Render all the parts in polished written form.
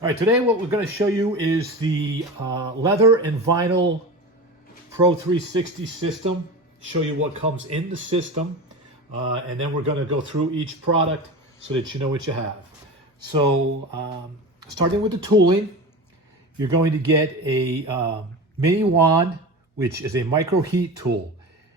All right, today what we're going to show you is the leather and vinyl Pro 360 system. Show you what comes in the system, and then we're going to go through each product so that you know what you have. So starting with the tooling, you're going to get a mini wand, which is a micro heat tool.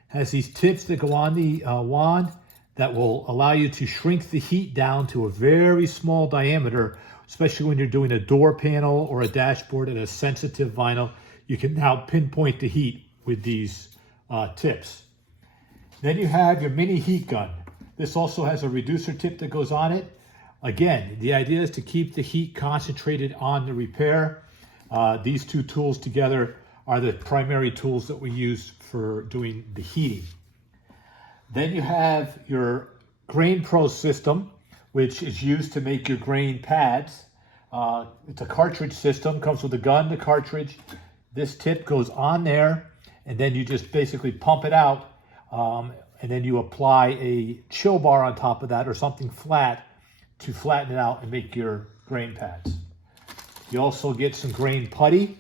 Has these tips that go on the wand that will allow you to shrink the heat down to a very small diameter, especially when you're doing a door panel or a dashboard at a sensitive vinyl. You can now pinpoint the heat with these tips. Then you have your mini heat gun. This also has a reducer tip that goes on it. Again, the idea is to keep the heat concentrated on the repair. These two tools together are the primary tools that we use for doing the heating. Then you have your Grain Pro system, which is used to make your grain pads. It's a cartridge system, comes with a gun, the cartridge. This tip goes on there, and then you just basically pump it out, and then you apply a chill bar on top of that or something flat to flatten it out and make your grain pads. You also get some grain putty.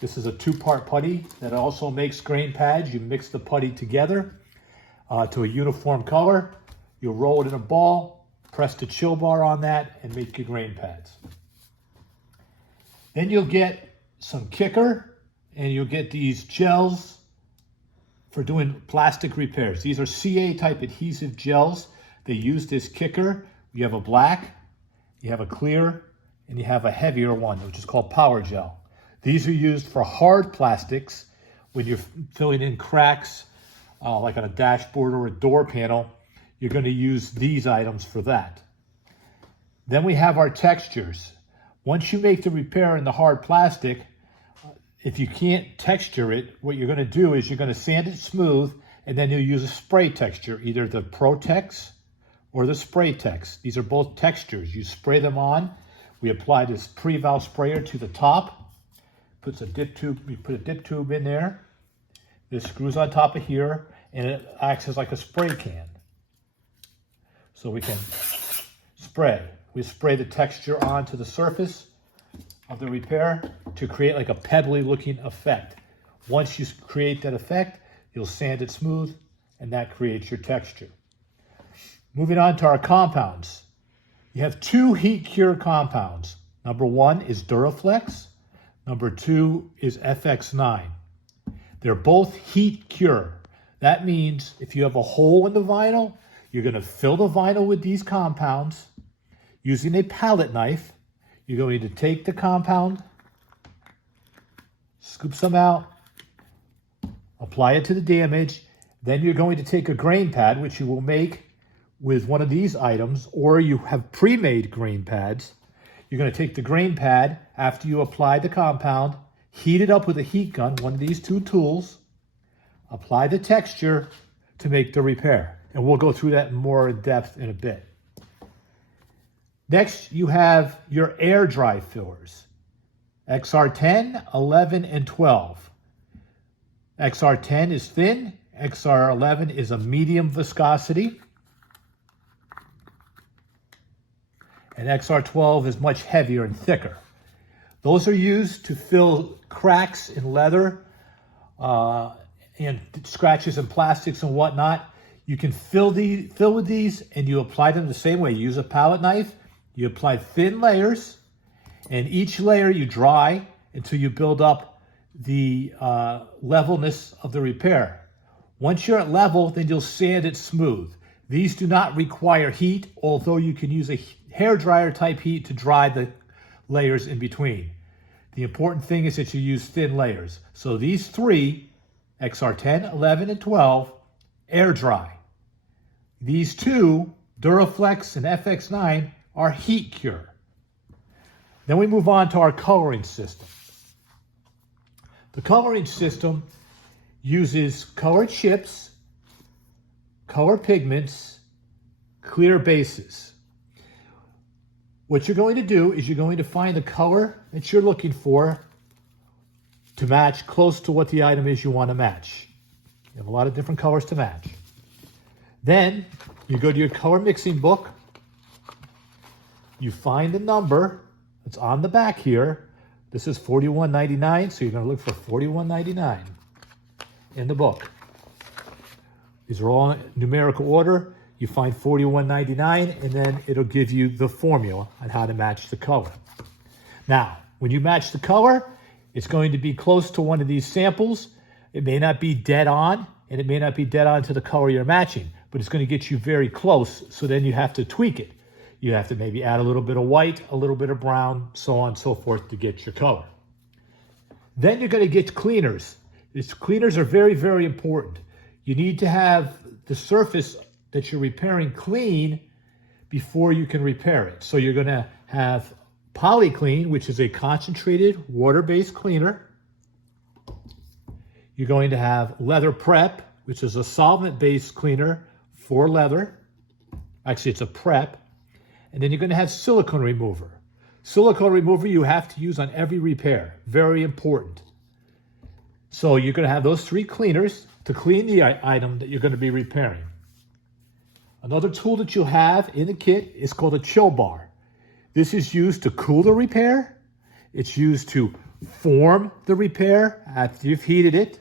This is a two-part putty that also makes grain pads. You mix the putty together to a uniform color. You'll roll it in a ball, press the chill bar on that, and make your grain pads. Then you'll get some kicker, and you'll get these gels for doing plastic repairs. These are CA type adhesive gels. They use this kicker. You have a black, you have a clear, and you have a heavier one, which is called Power Gel. These are used for hard plastics when you're filling in cracks, like on a dashboard or a door panel. You're going to use these items for that. Then we have our textures. Once you make the repair in the hard plastic, if you can't texture it, what you're going to do is you're going to sand it smooth, and then you'll use a spray texture, either the Protex or the Spraytex. These are both textures. You spray them on. We apply this pre-valve sprayer to the top. Puts a dip tube. We put a dip tube in there. This screws on top of here, and it acts as like a spray can. So we can spray. We spray the texture onto the surface of the repair to create like a pebbly looking effect. Once you create that effect, you'll sand it smooth, and that creates your texture. Moving on to our compounds. You have two heat cure compounds. Number one is Duraflex. Number two is FX9. They're both heat cure. That means if you have a hole in the vinyl, you're going to fill the vinyl with these compounds. Using a palette knife, you're going to take the compound, scoop some out, apply it to the damage. Then you're going to take a grain pad, which you will make with one of these items, or you have pre-made grain pads. You're going to take the grain pad after you apply the compound, heat it up with a heat gun, one of these two tools, apply the texture to make the repair. And we'll go through that more in depth in a bit. Next, you have your air dry fillers, XR10, 11, and 12. XR10 is thin, XR11 is a medium viscosity, and XR12 is much heavier and thicker. Those are used to fill cracks in leather and scratches in plastics and whatnot. You can fill with these, and you apply them the same way. You use a palette knife. You apply thin layers, and each layer you dry until you build up the levelness of the repair. Once you're at level, then you'll sand it smooth. These do not require heat, although you can use a hairdryer type heat to dry the layers in between. The important thing is that you use thin layers. So these three, XR10, 11, and 12, air dry. These two, Duraflex and FX9, are heat cure. Then we move on to our coloring system. The coloring system uses colored chips, color pigments, clear bases. What you're going to do is you're going to find the color that you're looking for to match close to what the item is you want to match. You have a lot of different colors to match. Then you go to your color mixing book, you find the number It's on the back here. This is $41.99, so you're going to look for $41.99 in the book. These are all in numerical order. You find $41.99, and then it'll give you the formula on how to match the color. Now, when you match the color, it's going to be close to one of these samples. It may not be dead on, and it may not be dead on to the color you're matching, but it's going to get you very close, so then you have to tweak it. You have to maybe add a little bit of white, a little bit of brown, so on and so forth to get your color. Then you're going to get cleaners. These cleaners are very, very important. You need to have the surface that you're repairing clean before you can repair it. So you're going to have Polyclean, which is a concentrated water-based cleaner. You're going to have Leather Prep, which is a solvent-based cleaner for leather. Actually, it's a prep. And then you're going to have silicone remover. Silicone remover you have to use on every repair. Very important. So you're going to have those three cleaners to clean the item that you're going to be repairing. Another tool that you'll have in the kit is called a chill bar. This is used to cool the repair. It's used to form the repair after you've heated it.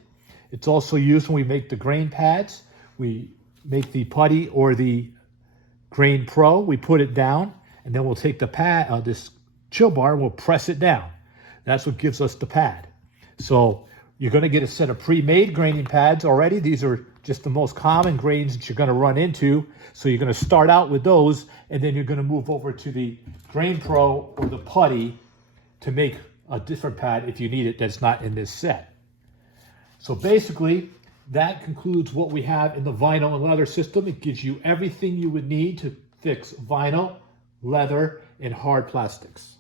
It's also used when we make the grain pads. We make the putty or the Grain Pro, we put it down, and then we'll take the pad, this chill bar, and we'll press it down. That's what gives us the pad. So you're going to get a set of pre-made graining pads already. These are just the most common grains that you're going to run into. So you're going to start out with those, and then you're going to move over to the Grain Pro or the putty to make a different pad if you need it that's not in this set. So basically, that concludes what we have in the vinyl and leather system. It gives you everything you would need to fix vinyl, leather, and hard plastics.